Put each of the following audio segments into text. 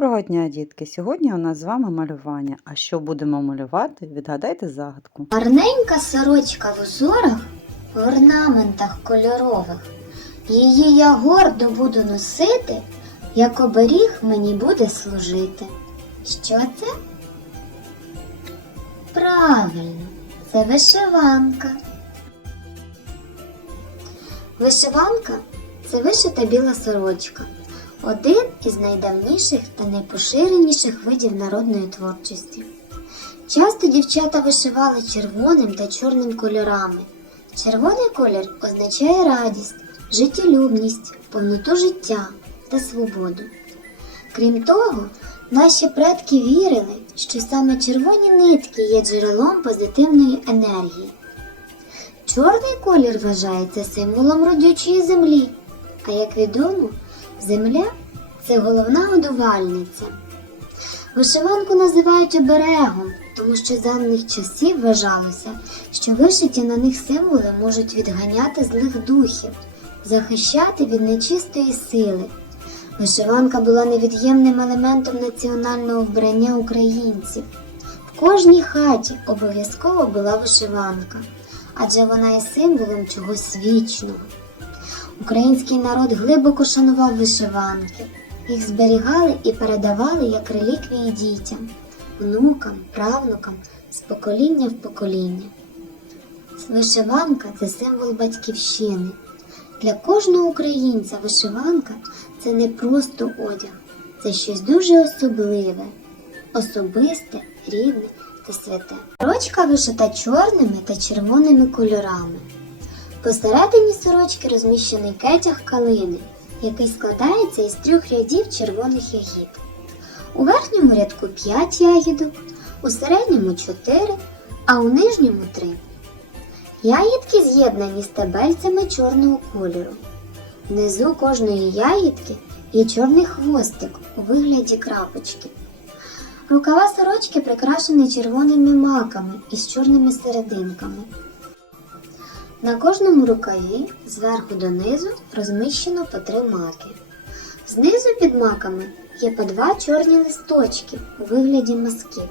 Доброго дня, дітки! Сьогодні у нас з вами малювання. А що будемо малювати? Відгадайте загадку. Гарненька сорочка в узорах, в орнаментах кольорових. Її я гордо буду носити, як оберіг мені буде служити. Що це? Правильно, це вишиванка. Вишиванка це вишита біла сорочка. Один із найдавніших та найпоширеніших видів народної творчості. Часто дівчата вишивали червоним та чорним кольорами. Червоний колір означає радість, життєлюбність, повноту життя та свободу. Крім того, наші предки вірили, що саме червоні нитки є джерелом позитивної енергії. Чорний колір вважається символом родючої землі, а як відомо, земля це головна годувальниця. Вишиванку називають оберегом, тому що з давніх часів вважалося, що вишиті на них символи можуть відганяти злих духів, захищати від нечистої сили. Вишиванка була невід'ємним елементом національного вбрання українців. В кожній хаті обов'язково була вишиванка, адже вона є символом чогось вічного. Український народ глибоко шанував вишиванки. Їх зберігали і передавали як реліквії дітям, внукам, правнукам з покоління в покоління. Вишиванка це символ батьківщини. Для кожного українця вишиванка це не просто одяг, це щось дуже особливе, особисте, рідне та святе. Сорочка вишита чорними та червоними кольорами. Посередині сорочки розміщений кетяг калини, який складається із трьох рядів червоних ягід. У верхньому рядку 5 ягідок, у середньому 4, а у нижньому 3. Ягідки з'єднані стебельцями чорного кольору. Внизу кожної ягідки є чорний хвостик у вигляді крапочки. Рукава сорочки прикрашені червоними маками із чорними серединками. На кожному рукаві зверху донизу розміщено по три маки. Знизу під маками є по два чорні листочки у вигляді масків.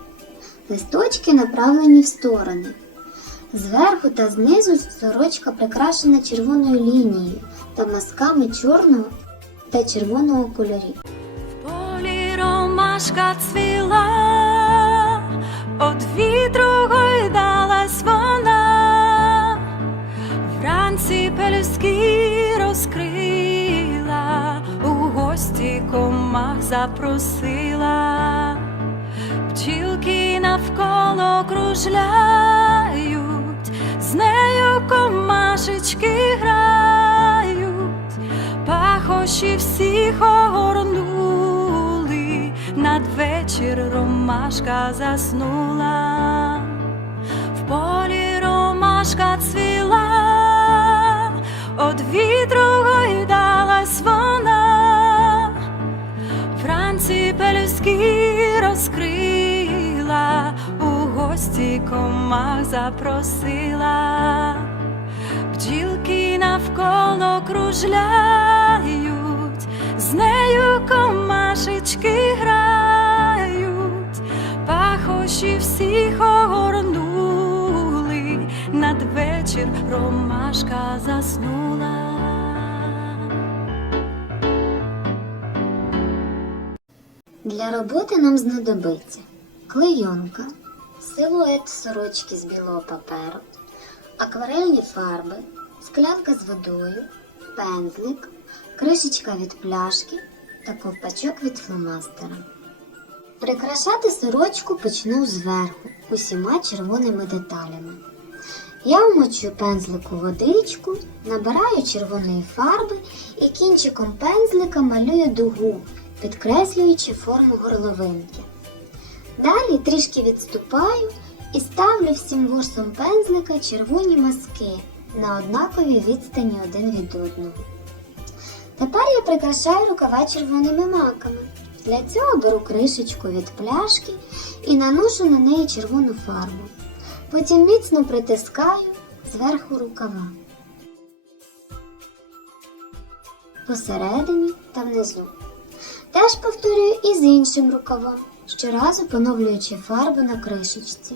Листочки направлені в сторони. Зверху та знизу сорочка прикрашена червоною лінією та масками чорного та червоного кольорів. полі ромашка цвіла, од вітру гойдалась вона, пелюстки розкрила, у гості комах запросила, пчілки навколо кружляють, з нею комашечки грають, пахощі всіх огорнули, надвечір ромашка заснула, в полі ромашка цвіла, од вітру гойдалась вона, вранці пелюстки розкрила, у гості комах запросила. Бджілки навколо кружляють, з нею комашечки грають, пахощі всіх надвечір ромашка заснула. Для роботи нам знадобиться клейонка, силует сорочки з білого паперу, акварельні фарби, склянка з водою, пензлик, кришечка від пляшки та ковпачок від фломастера. Прикрашати сорочку почну зверху усіма червоними деталями. Я вмочу пензлик у водичку, набираю червоної фарби і кінчиком пензлика малюю дугу, підкреслюючи форму горловинки. Далі трішки відступаю і ставлю всім ворсом пензлика червоні маски на однаковій відстані один від одного. Тепер я прикрашаю рукава червоними маками. Для цього беру кришечку від пляшки і наношу на неї червону фарбу. Потім міцно притискаю зверху рукава. Посередині та внизу. Теж повторюю і з іншим рукавом, щоразу поновлюючи фарбу на кришечці.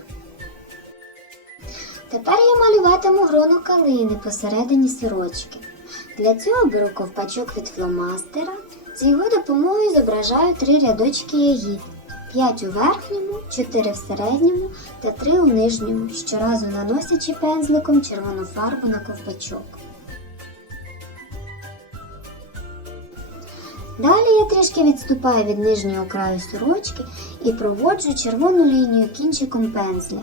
Тепер я малюватиму грону калини посередині сорочки. Для цього беру ковпачок від фломастера. З його допомогою зображаю три рядочки ягід. 5 у верхньому, 4 в середньому та 3 у нижньому, щоразу наносячи пензликом червону фарбу на ковпачок. Далі я трішки відступаю від нижнього краю сорочки і проводжу червону лінію кінчиком пензля.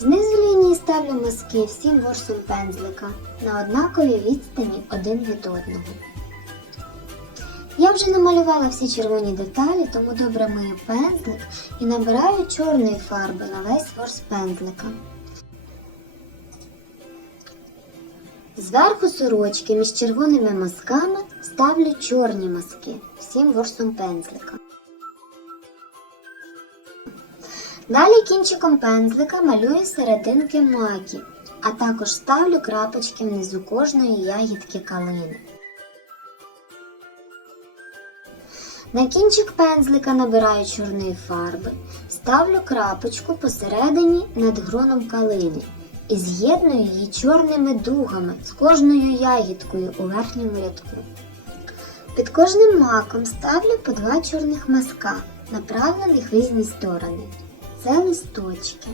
Знизу лінії ставлю мазки всім ворсом пензлика на однаковій відстані один від одного. Я вже намалювала всі червоні деталі, тому добре мию пензлик і набираю чорної фарби на весь ворс пензлика. Зверху сорочки між червоними мазками ставлю чорні мазки всім ворсом пензлика. Далі кінчиком пензлика малюю серединки маки, а також ставлю крапочки внизу кожної ягідки калини. На кінчик пензлика набираю чорної фарби, ставлю крапочку посередині над гроном калини і з'єдную її чорними дугами з кожною ягідкою у верхньому рядку. Під кожним маком ставлю по два чорних мазка, направлених в різні сторони. Це листочки.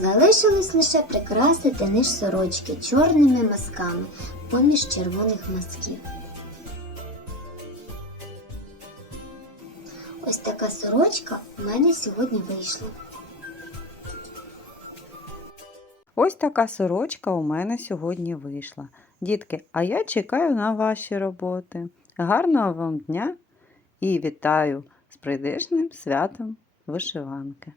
Залишилось лише прикрасити низ сорочки чорними мазками поміж червоних мазків. Ось така сорочка у мене сьогодні вийшла. Ось така сорочка у мене сьогодні вийшла. Дітки, а я чекаю на ваші роботи. Гарного вам дня і вітаю з прийдешним святом вишиванки!